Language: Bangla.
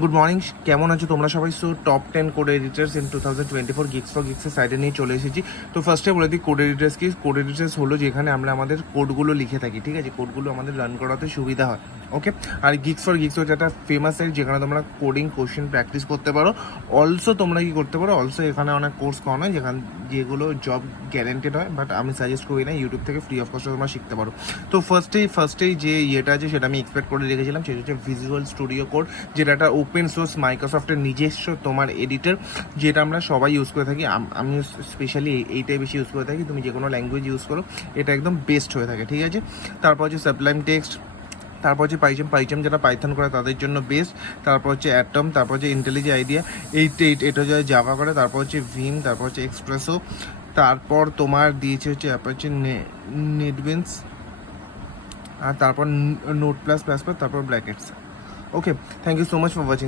গুড মর্নিং, কেমন আছো তোমরা সবাই? So top 10 code editors in 2024 geeks for গিগসের সাইডে নিয়ে চলে এসেছি। তো ফার্স্টে বলে দিই কোড এডিটার্স কি। কোড এডিটার্স হলো যেখানে আমরা আমাদের কোডগুলো লিখে থাকি, ঠিক আছে? কোডগুলো আমাদের রান করাতে সুবিধা হয়, ওকে। আর গিগস ফর গিগস হচ্ছে একটা ফেমাস সাইট যেখানে তোমরা কোডিং কোশ্চেন প্র্যাকটিস করতে পারো। অলসো তোমরা কি করতে পারো, অলসো এখানে অনেক কোর্স করানো হয় যেগুলো জব গ্যারেন্টেড হয়, বাট আমি সাজেস্ট করি না। ইউটিউব থেকে ফ্রি অফ কস্টে তোমরা শিখতে পারো। তো ফার্স্টেই যে ইয়েটা আছে সেটা আমি এক্সপেক্ট করে রেখেছিলাম, সেটা হচ্ছে ভিজুয়াল স্টুডিও কোড, যেটা একটা ওপেন সোর্স মাইক্রোসফটের নিজস্ব তোমার এডিটর, যেটা আমরা সবাই ইউজ করে থাকি। আমি স্পেশালি এইটাই বেশি ইউজ করে থাকি। তুমি যে কোনো ল্যাঙ্গুয়েজ ইউজ করো, এটা একদম বেস্ট হয়ে থাকে, ঠিক আছে? তারপর হচ্ছে সাবলাইম টেক্সট, তারপর হচ্ছে পাইচাম যারা পাইথন করে তাদের জন্য বেস্ট। তারপর হচ্ছে অ্যাটম, তারপর হচ্ছে ইন্টেলিজে আইডিয়া, এটা হচ্ছে জাভা করে। তারপর হচ্ছে ভিম, তারপর হচ্ছে এক্সপ্রেসো, তারপর তোমার দিয়েছে হচ্ছে অ্যাপাচি নেটবিনস, আর তারপর নোট প্লাস প্লাস প্লাস, তারপর brackets. Okay, thank you so much for watching.